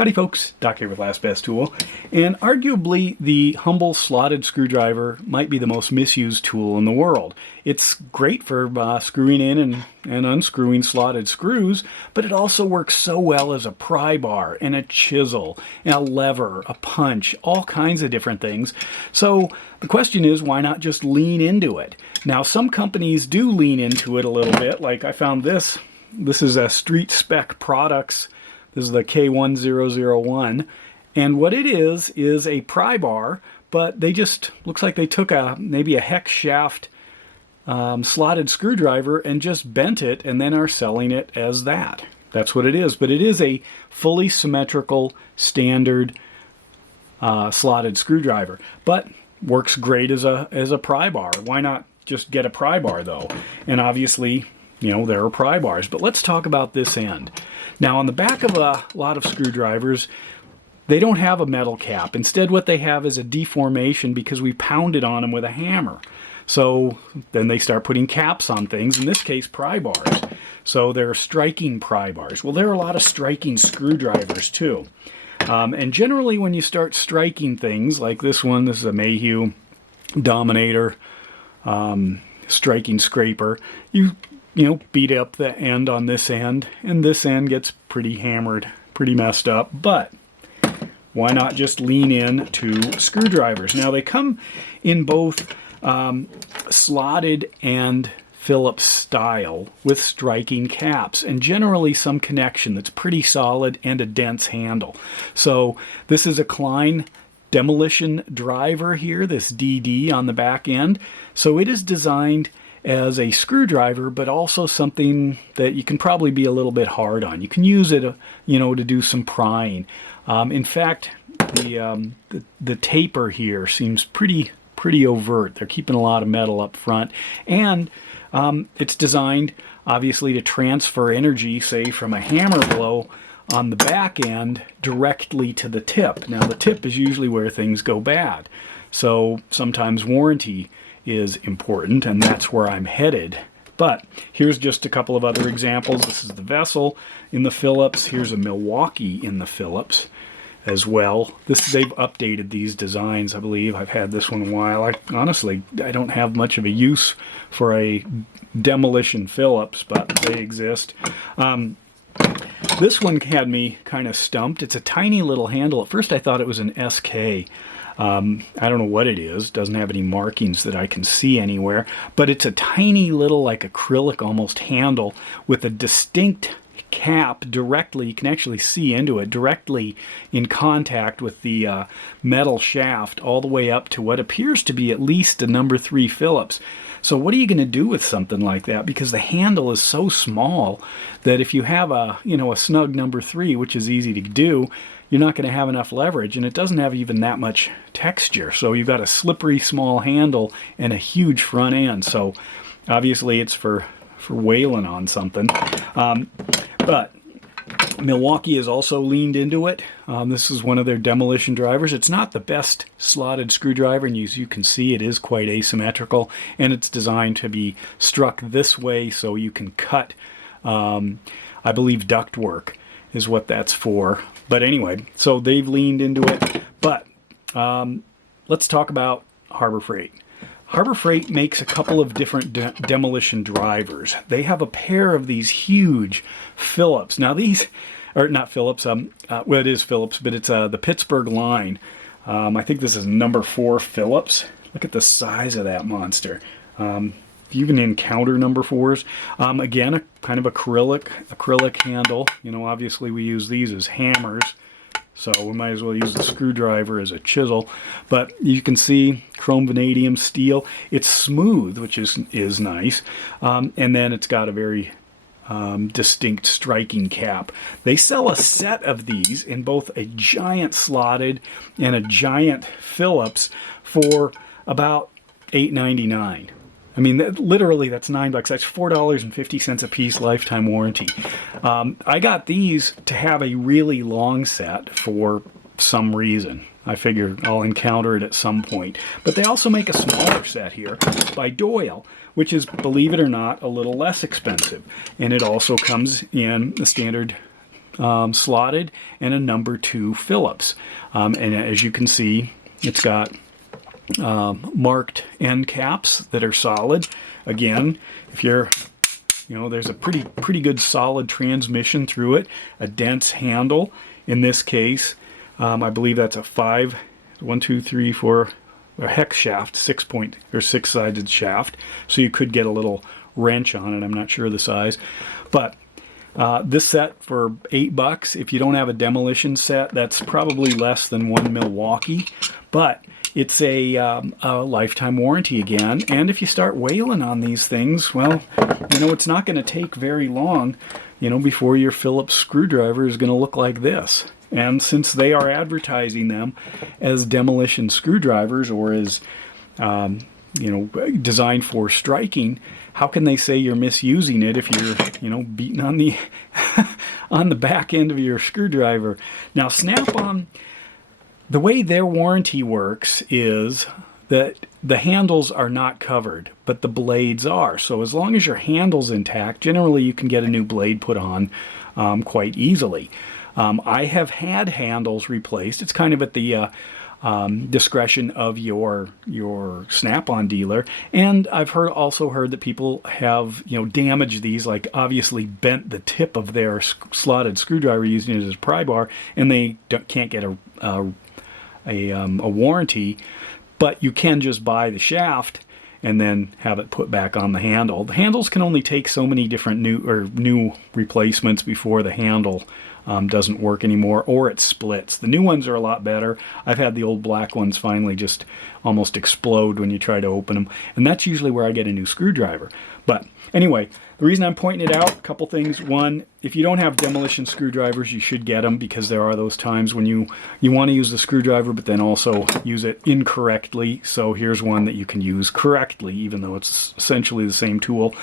Howdy folks, Doc here with Last Best Tool, and arguably the humble slotted screwdriver might be the most misused tool in the world. It's great for screwing in and unscrewing slotted screws, but it also works so well as a pry bar and a chisel and a lever, a punch, all kinds of different things. So the question is, why not just lean into it? Now some companies do lean into it a little bit, like I found this. This is a Street Spec Products. This is the K1001, and what it is a pry bar, but they just, looks like they took maybe a hex shaft slotted screwdriver and just bent it and then are selling it as that. That's what it is, but it is a fully symmetrical standard slotted screwdriver, but works great as a pry bar. Why not just get a pry bar though? And obviously, you know, there are pry bars, but let's talk about this end. Now on the back of a lot of screwdrivers, they don't have a metal cap. Instead what they have is a deformation because we pounded on them with a hammer. So then they start putting caps on things, in this case pry bars. So they're striking pry bars. Well, there are a lot of striking screwdrivers too. And generally when you start striking things like this one, this is a Mayhew Dominator striking scraper, you know, beat up the end on this end, and this end gets pretty hammered, pretty messed up, but why not just lean in to screwdrivers? Now they come in both slotted and Phillips style with striking caps, and generally some connection that's pretty solid and a dense handle. So this is a Klein Demolition driver here, this DD on the back end. So it is designed as a screwdriver, but also something that you can probably be a little bit hard on. You can use it, you know, to do some prying. In fact, the taper here seems pretty overt. They're keeping a lot of metal up front, and it's designed obviously to transfer energy, say from a hammer blow on the back end directly to the tip. Now the tip is usually where things go bad, so sometimes warranty is important, and that's where I'm headed. But here's just a couple of other examples. This is the Vessel in the Phillips. Here's a Milwaukee in the Phillips as well. They've updated these designs, I believe. I've had this one a while. Honestly, I don't have much of a use for a Demolition Phillips, but they exist. This one had me kind of stumped. It's a tiny little handle. At first I thought it was an SK. I don't know what it is. Doesn't have any markings that I can see anywhere, but it's a tiny little, like acrylic almost, handle with a distinct cap directly, you can actually see into it, directly in contact with the metal shaft all the way up to what appears to be at least a number 3 Phillips. So what are you going to do with something like that? Because the handle is so small that if you have a snug number 3, which is easy to do, you're not going to have enough leverage, and it doesn't have even that much texture. So you've got a slippery small handle and a huge front end. So obviously it's for whaling on something. But Milwaukee has also leaned into it. This is one of their Demolition drivers. It's not the best slotted screwdriver, and as you can see, it is quite asymmetrical, and it's designed to be struck this way so you can cut, I believe, ductwork is what that's for. But anyway, so they've leaned into it. But let's talk about Harbor Freight. Harbor Freight makes a couple of different Demolition drivers. They have a pair of these huge Phillips. Now these are not Phillips, well, it is Phillips, but it's the Pittsburgh line. I think this is number 4 Phillips. Look at the size of that monster. You even encounter number 4s. Again, a kind of acrylic handle. You know, obviously we use these as hammers, so we might as well use the screwdriver as a chisel. But you can see chrome vanadium steel. It's smooth, which is nice. And then it's got a very distinct striking cap. They sell a set of these in both a giant slotted and a giant Phillips for about $8.99. I mean, literally, that's $9. That's $4.50 a piece, lifetime warranty. I got these to have a really long set for some reason. I figure I'll encounter it at some point. But they also make a smaller set here by Doyle, which is, believe it or not, a little less expensive. And it also comes in the standard slotted and a number 2 Phillips. And as you can see, it's got marked end caps that are solid. Again, if you're, there's a pretty good solid transmission through it. A dense handle. In this case, I believe that's a 1, 2, 3, 4 hex shaft, 6-sided shaft. So you could get a little wrench on it. I'm not sure the size, but this set for $8. If you don't have a Demolition set, that's probably less than one Milwaukee, but it's a lifetime warranty again. And if you start whaling on these things, well, it's not going to take very long, before your Phillips screwdriver is going to look like this. And since they are advertising them as Demolition screwdrivers, or as designed for striking, how can they say you're misusing it if you're beating on the on the back end of your screwdriver? Now, Snap-on, the way their warranty works is that the handles are not covered, but the blades are. So as long as your handle's intact, generally you can get a new blade put on quite easily. I have had handles replaced. It's kind of at the discretion of your Snap-on dealer, and I've also heard that people have damaged these, like obviously bent the tip of their slotted screwdriver using it as a pry bar, and they can't get a warranty. But you can just buy the shaft and then have it put back on the handle. The handles can only take so many different new replacements before the handle doesn't work anymore, or it splits. The new ones are a lot better. I've had the old black ones finally just almost explode when you try to open them, and that's usually where I get a new screwdriver. But anyway, the reason I'm pointing it out, a couple things. One, if you don't have Demolition screwdrivers, you should get them, because there are those times when you want to use the screwdriver but then also use it incorrectly. So here's one that you can use correctly, even though it's essentially the same tool.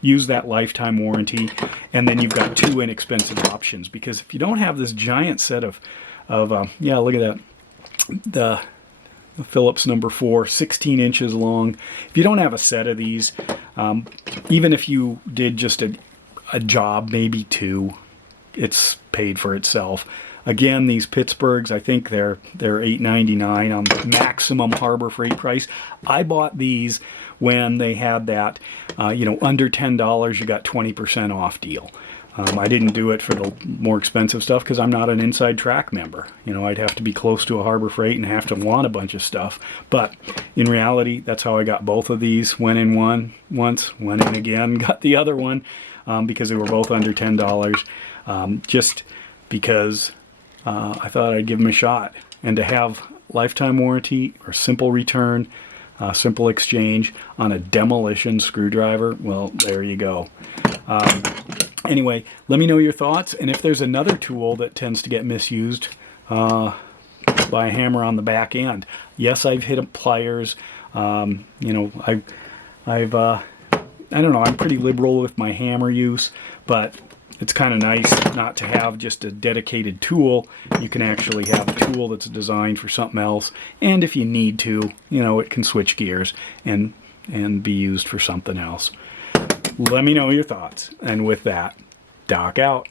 Use that lifetime warranty, and then you've got 2 inexpensive options, because if you don't have this giant set of yeah, look at that, the Phillips number 4, 16 inches long. If you don't have a set of these, even if you did just a job, maybe 2, it's paid for itself. Again, these Pittsburghs, I think they're $8.99 on maximum Harbor Freight price. I bought these when they had that, under $10 you got 20% off deal. I didn't do it for the more expensive stuff because I'm not an Inside Track member. I'd have to be close to a Harbor Freight and have to want a bunch of stuff. But in reality, that's how I got both of these. Went in one once, went in again, got the other one because they were both under $10. Just because I thought I'd give them a shot. And to have lifetime warranty or simple return, simple exchange on a Demolition screwdriver, well, there you go. Anyway, let me know your thoughts, and if there's another tool that tends to get misused by a hammer on the back end. Yes, I've hit pliers. I don't know, I'm pretty liberal with my hammer use, but it's kind of nice not to have just a dedicated tool. You can actually have a tool that's designed for something else, and if you need to, it can switch gears and be used for something else. Let me know your thoughts. And with that, Doc out.